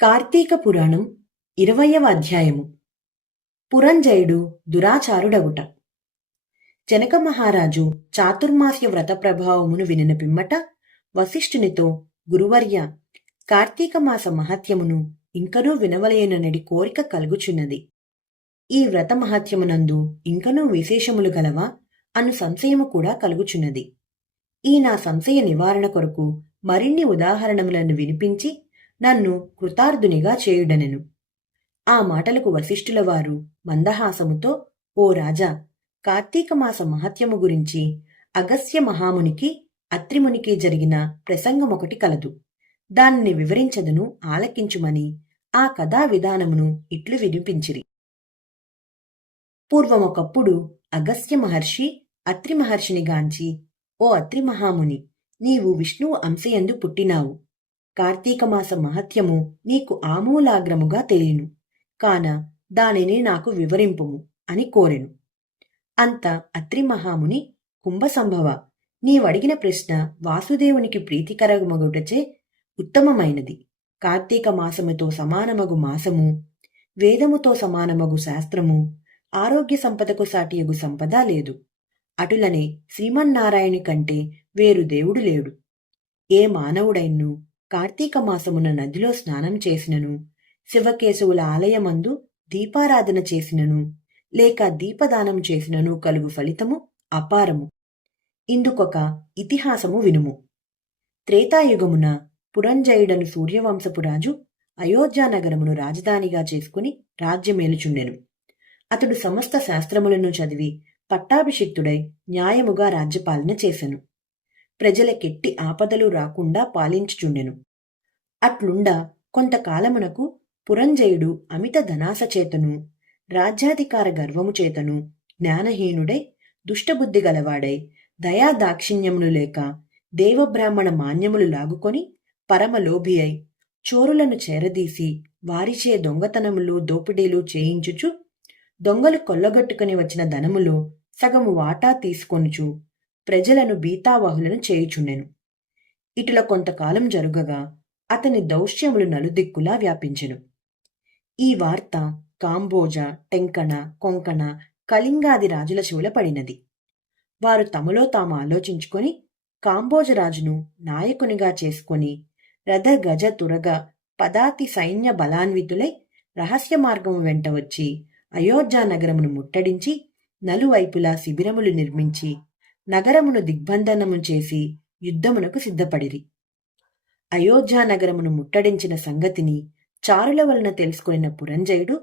కార్తీక పురాణం 20వ అధ్యాయము. పురంజయుడు దురాచారుడగుట. జనక మహారాజు చాతుర్మాస్య వ్రత ప్రభావమును వినిన పిమ్మట వశిష్ఠునితో, గురువర్య, కార్తీక మాస మహత్యమును ఇంకనూ వినవలయననడి కోరిక కలుగుచున్నది. ఈ వ్రత మహత్యమునందు ఇంకనూ విశేషములు గలవా అను సంశయము కూడా కలుగుచున్నది. ఈ నా సంశయ నివారణ కొరకు మరిన్ని ఉదాహరణములను వినిపించి నన్ను కృతార్థునిగా చేయుడనెను. ఆ మాటలకు వశిష్ఠుల వారు మందహాసముతో, ఓ రాజా, కార్తీక మాస మహత్యము గురించి అగస్త్య మహామునికి అత్రిమునికి జరిగిన ప్రసంగమొకటి కలదు. దానిని వివరించదను, ఆలకించుమని ఆ కథా విధానమును ఇట్లు వినిపించిరి. పూర్వమొకప్పుడు అగస్త్య మహర్షి అత్రి మహర్షిని గాంచి, ఓ అత్రి మహాముని, నీవు విష్ణువు అంశయందు పుట్టినావు. కార్తీక మాస మహత్యము నీకు ఆమూలాగ్రముగా తెలియను, కాన దానిని నాకు వివరింపుము అని కోరెను. అంత అత్రి మహాముని, కుంభసంభవ, నీవడిగిన ప్రశ్న వాసుదేవునికి ప్రీతికరమగుటచే ఉత్తమమైనది. కార్తీక మాసముతో సమానమగు మాసము, వేదముతో సమానమగు శాస్త్రము, ఆరోగ్య సంపదకు సాటియగు సంపద లేదు. అటులనే శ్రీమన్నారాయణి కంటే వేరు దేవుడు లేడు. ఏ మానవుడైన్ను కార్తీక మాసమున నదిలో స్నానం చేసినను, శివకేశవుల ఆలయమందు దీపారాధన చేసినను, లేక దీపదానం చేసినను కలుగు ఫలితము అపారము. ఇందుకొక ఇతిహాసము వినుము. త్రేతాయుగమున పురంజయుడను సూర్యవంశపు రాజు అయోధ్యానగరమును రాజధానిగా చేసుకుని రాజ్యమేలుచుండెను. అతడు సమస్త శాస్త్రములను చదివి పట్టాభిషిక్తుడై న్యాయముగా రాజ్యపాలన చేసెను. ప్రజలకెట్టి ఆపదలు రాకుండా పాలించుచుండెను. అట్లుండ కొంతకాలమునకు పురంజయుడు అమిత ధనాసచేతను, రాజ్యాధికార గర్వము చేతను జ్ఞానహీనుడై, దుష్టబుద్ధి గలవాడై, దయాదాక్షిణ్యములు లేక దేవబ్రాహ్మణ మాన్యములు లాగుకొని పరమలోభి అయి చోరులను చేరదీసి వారిచే దొంగతనములు దోపిడీలు చేయించుచు, దొంగలు కొల్లగొట్టుకుని వచ్చిన ధనములో సగము వాటా తీసుకొనుచు ప్రజలను బీతావహులను చేయుచుండెను. ఇటుల కొంతకాలం జరుగగా అతని దౌష్యములు నలుదిక్కులా వ్యాపించెను. ఈ వార్త కాంబోజ, టెంకణ, కొంకణ, కళింగాది రాజుల చెవుల పడినది. వారు తమలో తాము ఆలోచించుకొని కాంబోజరాజును నాయకునిగా చేసుకొని రథ గజ తురగ పదాతి సైన్య బలాన్వితులై రహస్య మార్గము వెంట వచ్చి అయోధ్యానగరమును ముట్టడించి నలువైపులా శిబిరములు నిర్మించి నగరమును దిగ్బంధనము చేసి యుద్ధమునకు సిద్ధపడిరి. అయోధ్యానగరమును ముట్టడించిన సంగతిని చారుల వలన తెలుసుకొనిన పురంజయుడు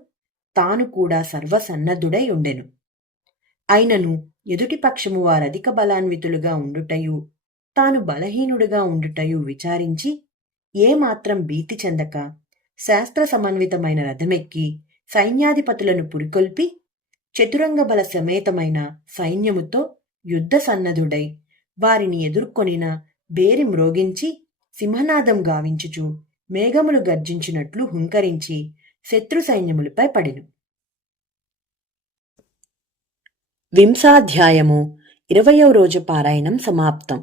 తాను కూడా సర్వసన్నద్ధుడై ఉండెను. అయినను ఎదుటి పక్షము వారధిక బలాన్వితులుగా ఉండుటయు, తాను బలహీనుడుగా ఉండుటయు విచారించి ఏమాత్రం భీతి చెందక శాస్త్ర సమన్వితమైన రథమెక్కి సైన్యాధిపతులను పురికొల్పి చతురంగ బల సమేతమైన సైన్యముతో యుద్ధ సన్నద్ధుడై వారిని ఎదుర్కొనిన బేరి మ్రోగించి సింహనాదం గావించుచు మేఘములు గర్జించినట్లు హుంకరించి శత్రు సైన్యములపై పడెను. వింశాధ్యాయము 20వ రోజు పారాయణం సమాప్తం.